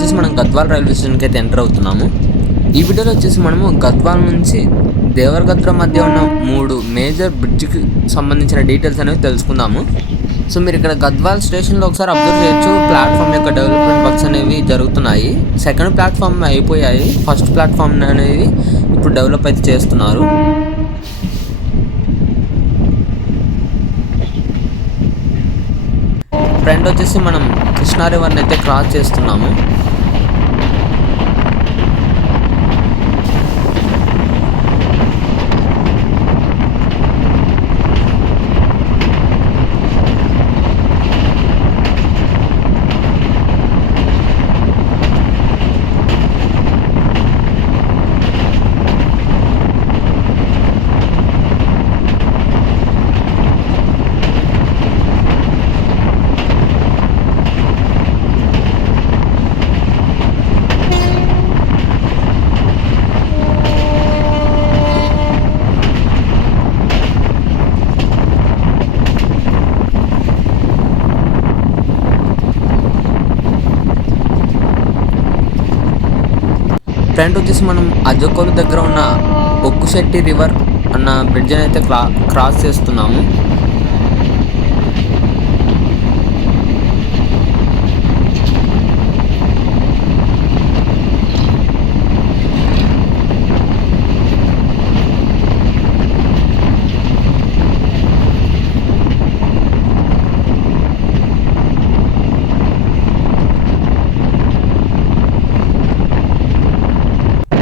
వచ్చేసి మనం గద్వాల్ రైల్వే స్టేషన్కి అయితే ఎంటర్ అవుతున్నాము. ఈ వీడియోలో వచ్చేసి మనము గద్వాల్ నుంచి దేవరగద్ర మధ్య ఉన్న 3 మేజర్ బ్రిడ్జ్కి సంబంధించిన డీటెయిల్స్ అనేవి తెలుసుకుందాము. సో మీరు ఇక్కడ గద్వాల్ స్టేషన్లో ఒకసారి అబ్జర్వ్ చేయొచ్చు, ప్లాట్ఫామ్ యొక్క డెవలప్మెంట్ వర్క్స్ అనేవి జరుగుతున్నాయి. సెకండ్ ప్లాట్ఫామ్ అయిపోయాయి, ఫస్ట్ ప్లాట్ఫామ్ అనేది ఇప్పుడు డెవలప్ అయితే చేస్తున్నారు. ఫ్రంట్ వచ్చేసి మనం కృష్ణా రివర్ని అయితే క్రాస్ చేస్తున్నాము. ఫ్రంట్ వచ్చేసి మనం అజ్జకోలు దగ్గర ఉన్న ఒక్కుశెట్టి రివర్ అన్న బ్రిడ్జ్ అయితే క్రాస్ చేస్తున్నాము.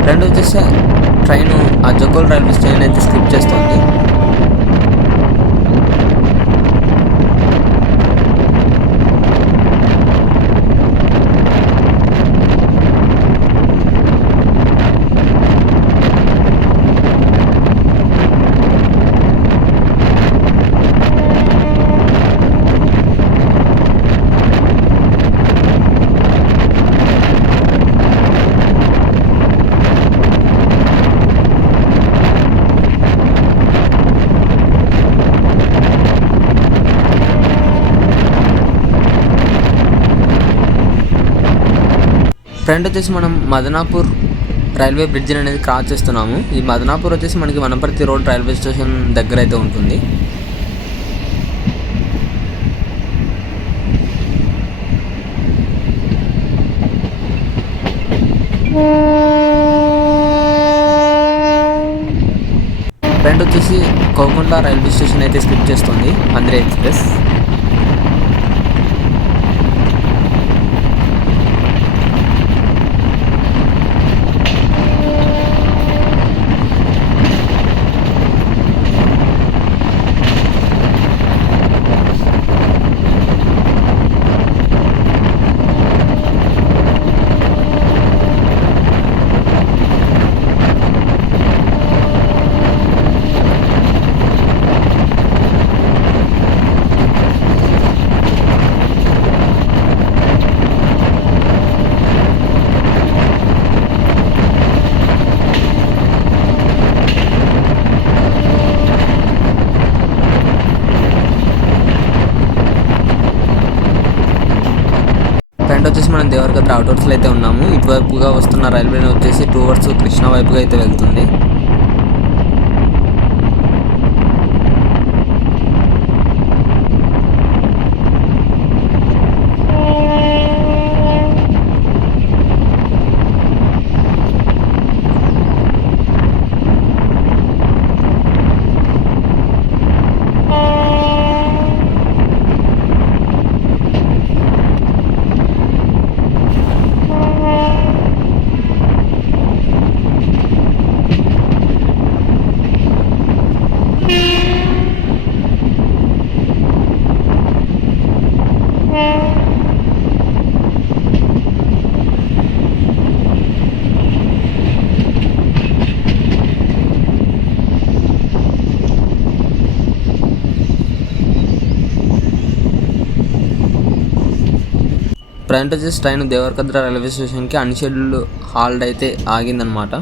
ఫ్రంట్ వచ్చేసి ట్రైన్ అజ్జకోల్ రైల్వే స్టేషన్ అయితే స్కిప్ చేస్తుంది. ఫ్రంట్ వచ్చేసి మనం మదనాపూర్ రైల్వే బ్రిడ్జ్ అనేది క్రాస్ చేస్తున్నాము. ఈ మదనాపూర్ వచ్చేసి మనకి వనపర్తి రోడ్ రైల్వే స్టేషన్ దగ్గర అయితే ఉంటుంది. ఫ్రంట్ వచ్చేసి కోకొండ రైల్వే స్టేషన్ అయితే స్కిప్ చేస్తుంది అంద్రే ఎక్స్ప్రెస్. ఫ్రంట్ వచ్చేసి మనం దేవరగద్ర అవుట్వర్స్లో అయితే ఉన్నాము. ఇటువైపుగా వస్తున్న రైల్వే వచ్చేసి టువర్డ్స్ కృష్ణా వైపుగా అయితే వెళ్తుంది. ప్రజెంట్ వచ్చేసి ట్రైన్ దేవరకద్ర రైల్వే స్టేషన్కి అన్షెడ్యూల్డ్ హాల్ట్ అయితే ఆగిందనమాట.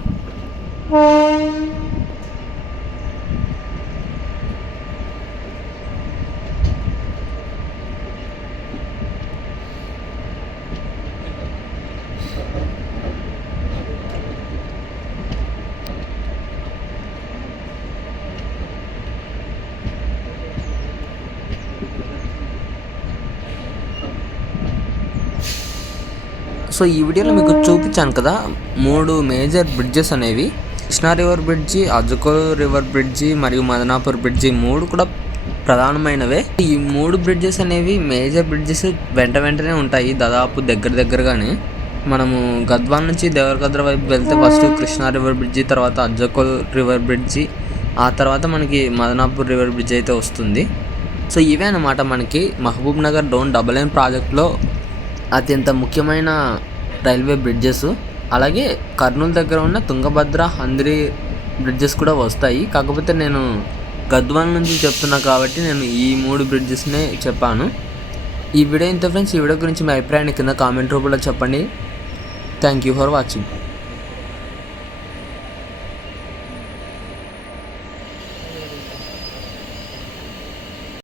సో ఈ వీడియోలో మీకు చూపించాను కదా 3 మేజర్ బ్రిడ్జెస్ అనేవి, Krishna river bridge, Ajjakol river bridge మరియు మదనాపూర్ బ్రిడ్జి 3 కూడా ప్రధానమైనవే. ఈ 3 బ్రిడ్జెస్ అనేవి మేజర్ బ్రిడ్జెస్ వెంటనే ఉంటాయి, దాదాపు దగ్గరగానే. మనము గద్వాల్ నుంచి దేవరకద్ర వైపు వెళ్తే ఫస్ట్ కృష్ణా రివర్ బ్రిడ్జి, తర్వాత అజ్జకోల్ రివర్ బ్రిడ్జి, ఆ తర్వాత మనకి మదనాపూర్ రివర్ బ్రిడ్జ్ అయితే వస్తుంది. సో ఇవే అన్నమాట మనకి Mahbubnagar down double line ప్రాజెక్ట్లో అత్యంత ముఖ్యమైన రైల్వే బ్రిడ్జెస్. అలాగే కర్నూలు దగ్గర ఉన్న తుంగభద్ర, హంద్రి బ్రిడ్జెస్ కూడా వస్తాయి. కాకపోతే నేను గద్వాల్ నుంచి చెప్తున్నా కాబట్టి నేను ఈ 3 బ్రిడ్జెస్నే చెప్పాను. ఈ వీడియో ఇంత ఫ్రెండ్స్. ఈ వీడియో గురించి మీ అభిప్రాయాన్ని కింద కామెంట్ రూపంలో చెప్పండి. Thank you for watching.